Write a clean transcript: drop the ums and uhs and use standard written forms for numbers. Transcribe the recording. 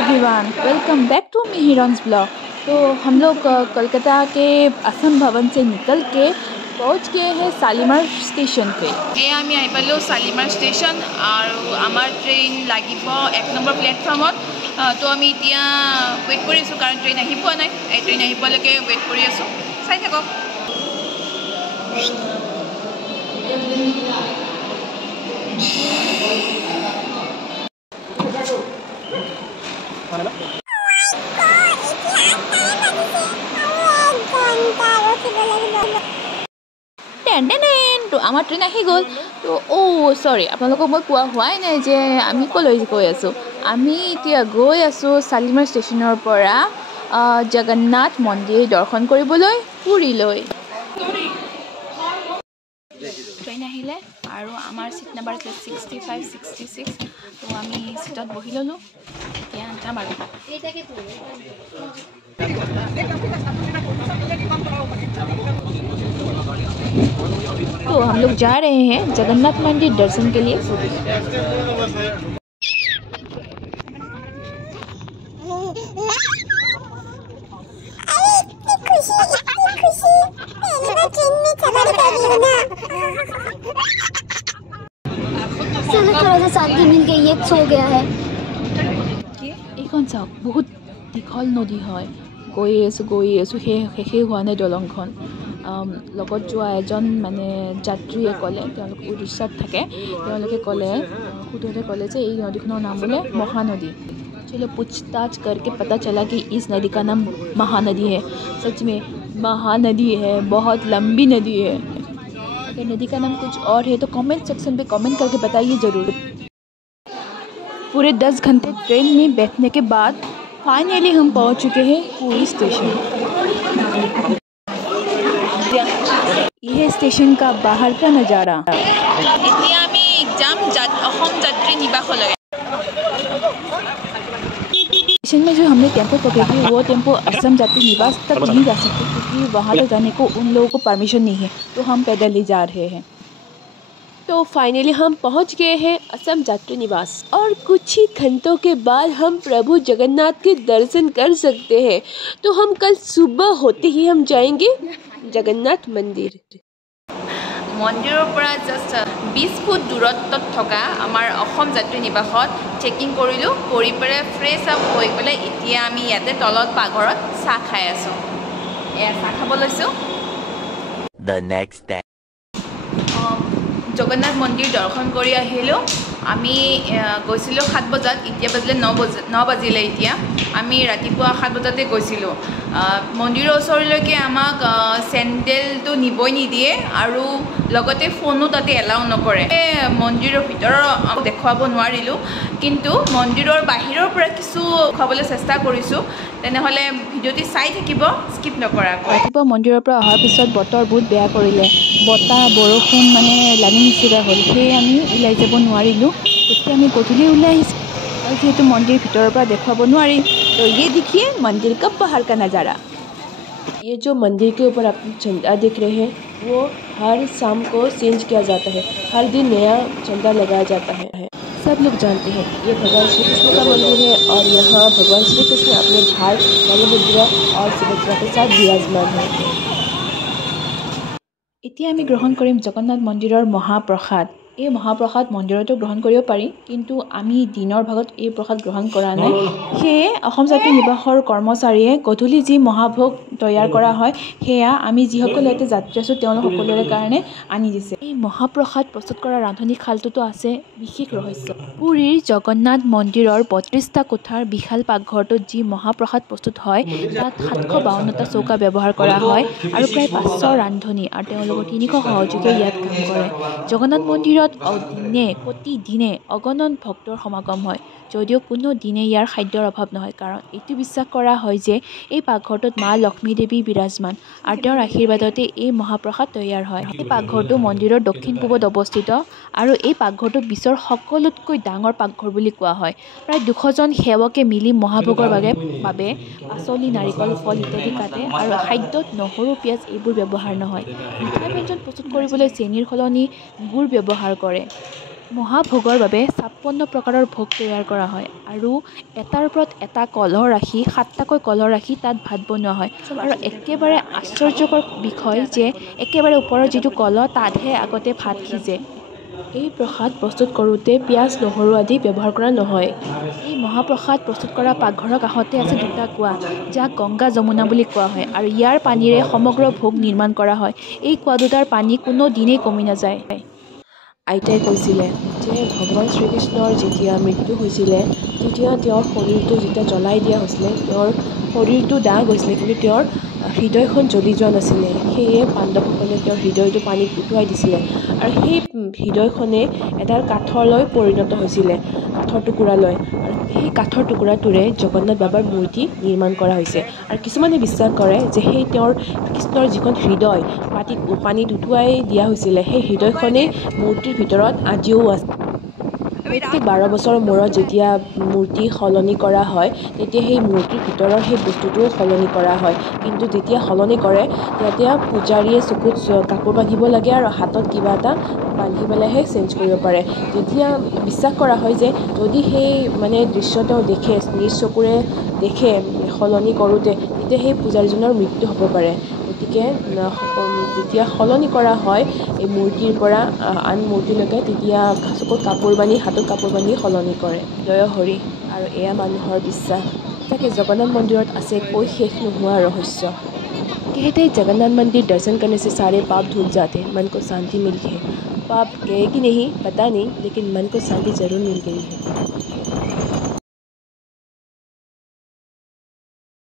Everyone, welcome back to Mihiran's blog. तो हम लोग कोलकाता के असम भवन से निकल के पहुँच गए हैं शालीमार स्टेशन पे। ये आमी आई पालो शालीमार स्टेशन और आमार ट्रेन लागिब 1 नम्बर प्लेटफर्मत। तो आमी इतिया वेट करि आছো कारण ट्रेन आहि पोৱা নাই। এই ट्रेन आहि পোৱালৈকে वेट करि आছো। চাই থাকক। তো আমাৰ ট্ৰেইন আহি গ'ল। তো সৰি আপোনালোকক মই কোৱা হোৱাই নাই যে আমি ক'লৈ গৈ আছোঁ। আমি এতিয়া গৈ আছোঁ শালীমাৰ ষ্টেচনৰ পৰা জগন্নাথ মন্দিৰ দৰ্শন কৰিবলৈ পুৰীলৈ। ট্ৰেইন আহিলে আৰু আমাৰ চিট নাম্বাৰ 65, 66। তো আমি চিটত বহি ল'লোঁ। এতিয়া যাম আৰু तो हम लोग जा रहे हैं जगन्नाथ मंदिर दर्शन के लिए। थोड़ा सा शांति मिल गई, ये सो गया है। এইখন চাওক বহুত দীঘল নদী হয়। গৈ আছোঁ শেষে হোৱা নাই দলংখন। লগত যোৱা এজন মানে যাত্ৰীয়ে ক'লে, তেওঁলোক উৰিষ্যাত থাকে, তেওঁলোকে সোধোতে ক'লে যে এই নদীখনৰ নাম বোলে মহানদী। चलो पूछताछ करके पता चला कि इस नदी का नाम महानदी है। सच में महानदी है, बहुत लंबी नदी है। अगर नदी का नाम कुछ और है तो कमेंट सेक्शन पे कमेंट करके बताइए ज़रूर। पूरे 10 घंटे ट्रेन में बैठने के बाद फाइनली हम पहुंच चुके हैं पुरी स्टेशन। यह स्टेशन का बाहर का नज़ारा। এতিয়া আমি যাম অসম যাত্ৰী নিবাসলৈ। स्टेशन में जो हमने टेम्पो पकड़ी वो टेम्पो असम जाति निवास तक नहीं जा सकते क्योंकि वहाँ तक जाने को उन लोगों को परमिशन नहीं है। तो हम पैदल ही जा रहे हैं। तो फाइनली हम पहुंच गए हैं असम यात्री निवास और कुछ ही घंटों के बाद हम प्रभु जगन्नाथ के दर्शन कर सकते हैं। तो हम कल सुबह होते ही हम जाएंगे जगन्नाथ मंदिर। মন্দিৰৰ পৰা জাষ্ট 20 ফুট দূৰত্বত থকা আমাৰ অসম যাত্ৰী নিবাসত চেকিং কৰিলোঁ। কৰি পেলাই ফ্ৰেছ আপ হৈ পেলাই এতিয়া আমি ইয়াতে তলত পাকঘৰত চাহ খাই আছোঁ। এয়া চাহ খাব লৈছোঁ। জগন্নাথ মন্দিৰ দৰ্শন কৰি আহিলোঁ। আমি গৈছিলোঁ 7 বজাত, এতিয়া বাজিলে 9 বাজিলে। এতিয়া আমি ৰাতিপুৱা 7 বজাতে গৈছিলোঁ। মন্দিৰৰ ওচৰলৈকে আমাক চেণ্ডেলটো নিবই নিদিয়ে আৰু লগতে ফোনো তাতে এলাউ নকৰে। মন্দিৰৰ ভিতৰৰ দেখুৱাব নোৱাৰিলোঁ, কিন্তু মন্দিৰৰ বাহিৰৰ পৰা কিছু দেখুৱাবলৈ চেষ্টা কৰিছোঁ। তেনেহ'লে ভিডিঅ'টি চাই থাকিব, স্কিপ নকৰাকৈ। ৰাতিপুৱা মন্দিৰৰ পৰা অহাৰ পিছত বতৰ বহুত বেয়া কৰিলে। বতাহ বৰষুণ মানে লাগি নিচিনা হ'ল। সেয়ে আমি ওলাই যাব নোৱাৰিলোঁ। গতিকে আমি গধূলি ওলাই আহিছোঁ আৰু যিহেতু মন্দিৰ ভিতৰৰ পৰা দেখুৱাব নোৱাৰি। तो ये देखिए मंदिर का बाहर का नज़ारा। ये जो मंदिर के ऊपर आप झंडा देख रहे हैं वो हर शाम को चेंज किया जाता है। हर दिन नया झंडा लगाया जाता है। सब लोग जानते हैं ये भगवान श्री कृष्ण का मंदिर है और यहाँ भगवान श्री कृष्ण अपने भाई बलभद्र और सुभद्रा के साथ विराजमान है। এতিয়া আমি গ্ৰহণ কৰিম জগন্নাথ মন্দিৰৰ মহাপ্ৰসাদ। এই মহাপ্ৰসাদ মন্দিৰতো গ্ৰহণ কৰিব পাৰি, কিন্তু আমি দিনৰ ভাগত এই প্ৰসাদ গ্ৰহণ কৰা নাই। সেয়ে অসম যাত্ৰী নিবাসৰ কৰ্মচাৰীয়ে গধূলি যি মহাভোগ তৈয়াৰ কৰা হয় সেয়া আমি যিসকল ইয়াতে যাত্ৰী আছোঁ তেওঁলোক সকলোৰে কাৰণে আনি দিছে। এই মহাপ্ৰসাদ প্ৰস্তুত কৰা ৰান্ধনীশালটোতো আছে বিশেষ ৰহস্য। পুৰীৰ জগন্নাথ মন্দিৰৰ 32টা কোঠাৰ বিশাল পাকঘৰটোত যি মহাপ্ৰসাদ প্ৰস্তুত হয় তাত 752টা চৌকা ব্যৱহাৰ কৰা হয় আৰু প্ৰায় 500 ৰান্ধনী আৰু তেওঁলোকৰ 300 সহযোগীয়ে ইয়াত কাম কৰে। জগন্নাথ মন্দিৰত প্ৰতিদিনে অগণন ভক্তৰ সমাগম হয়। যদিও কোনো দিনে ইয়াৰ খাদ্যৰ অভাৱ নহয়, কাৰণ এইটো বিশ্বাস কৰা হয় যে এই পাকঘৰটোত মা লক্ষ্মী দেৱী বিৰাজমান আৰু তেওঁৰ আশীৰ্বাদতে এই মহাপ্ৰসাদ তৈয়াৰ হয়। এই পাকঘৰটো মন্দিৰৰ দক্ষিণ পূবত অৱস্থিত আৰু এই পাকঘৰটো বিশ্বৰ সকলোতকৈ ডাঙৰ পাকঘৰ বুলি কোৱা হয়। প্ৰায় 200জন সেৱকে মিলি মহাভোগৰ বাবে পাচলি, নাৰিকল, ফল ইত্যাদি কাটে আৰু খাদ্যত নহৰু, পিঁয়াজ এইবোৰ ব্যৱহাৰ নহয়। মিঠাই ব্যঞ্জন প্ৰস্তুত কৰিবলৈ চেনিৰ সলনি গুড় ব্যৱহাৰ কৰে। মহাভোগৰ বাবে 56 প্ৰকাৰৰ ভোগ তৈয়াৰ কৰা হয় আৰু এটাৰ ওপৰত এটা কলহ ৰাখি 7টাকৈ কলহ ৰাখি তাত ভাত বনোৱা হয় আৰু একেবাৰে আশ্চৰ্যকৰ বিষয় যে একেবাৰে ওপৰৰ যিটো কলহ তাতহে আগতে ভাত সিজে। এই প্ৰসাদ প্ৰস্তুত কৰোঁতে পিঁয়াজ নহৰু আদি ব্যৱহাৰ কৰা নহয়। এই মহাপ্ৰসাদ প্ৰস্তুত কৰা পাকঘৰৰ কাষতে আছে 2টা কুঁৱা, যাক গংগা যমুনা বুলি কোৱা হয় আৰু ইয়াৰ পানীৰে সমগ্ৰ ভোগ নিৰ্মাণ কৰা হয়। এই কুঁৱা 2টাৰ পানী কোনো দিনেই কমি নাযায়। আইতাই কৈছিলে যে ভগৱান শ্ৰীকৃষ্ণৰ যেতিয়া মৃত্যু হৈছিলে তেতিয়া তেওঁৰ শৰীৰটো যেতিয়া জ্বলাই দিয়া হৈছিলে তেওঁৰ শৰীৰটো দাহ গৈছিলে কিন্তু তেওঁৰ হৃদয়খন জ্বলি যোৱা নাছিলে। সেয়ে পাণ্ডৱসকলে তেওঁৰ হৃদয়টো পানীত উটুৱাই দিছিলে আৰু সেই হৃদয়খনে এডাল কাঠলৈ পৰিণত হৈছিলে, কাঠৰ টুকুৰালৈ, আৰু সেই কাঠৰ টুকুৰাটোৰে জগন্নাথ বাবাৰ মূৰ্তি নিৰ্মাণ কৰা হৈছে। আৰু কিছুমানে বিশ্বাস কৰে যে সেই তেওঁৰ কৃষ্ণৰ যিখন হৃদয় পানীত উটুৱাই দিয়া হৈছিলে সেই হৃদয়খনেই মূৰ্তিৰ ভিতৰত আজিও আছে। প্ৰত্যেক 12 বছৰৰ মূৰত যেতিয়া মূৰ্তি সলনি কৰা হয় তেতিয়া সেই মূৰ্তিৰ ভিতৰৰ সেই বস্তুটোও সলনি কৰা হয়, কিন্তু যেতিয়া সলনি কৰে তেতিয়া পূজাৰীয়ে চকুত কাপোৰ বান্ধিব লাগে আৰু হাতত কিবা এটা বান্ধি পেলাইহে চেঞ্জ কৰিব পাৰে। তেতিয়া বিশ্বাস কৰা হয় যে যদি সেই দৃশ্য তেওঁ দেখে, নিজ চকুৰে দেখে সলনি কৰোঁতে, তেতিয়া সেই পূজাৰীজনৰ মৃত্যু হ'ব পাৰে। গতিকে যেতিয়া সলনি কৰা হয় এই মূৰ্তিৰ পৰা আন মূৰ্তিলৈকে তেতিয়া চকুত কাপোৰ বান্ধি হাতত কাপোৰ বান্ধি সলনি কৰে। জয় হৰি। আৰু এয়া মানুহৰ বিশ্বাস। তাকে জগন্নাথ मंदिर আছে कोई शेष নোহোৱা ৰহস্য। कहते जगन्नाथ मंदिर दर्शन करने से सारे पाप धुल जाते, मन को शांति मिलती है। पाप गए कि नहीं पता नहीं, लेकिन मन को शांति जरूर मिल गई है।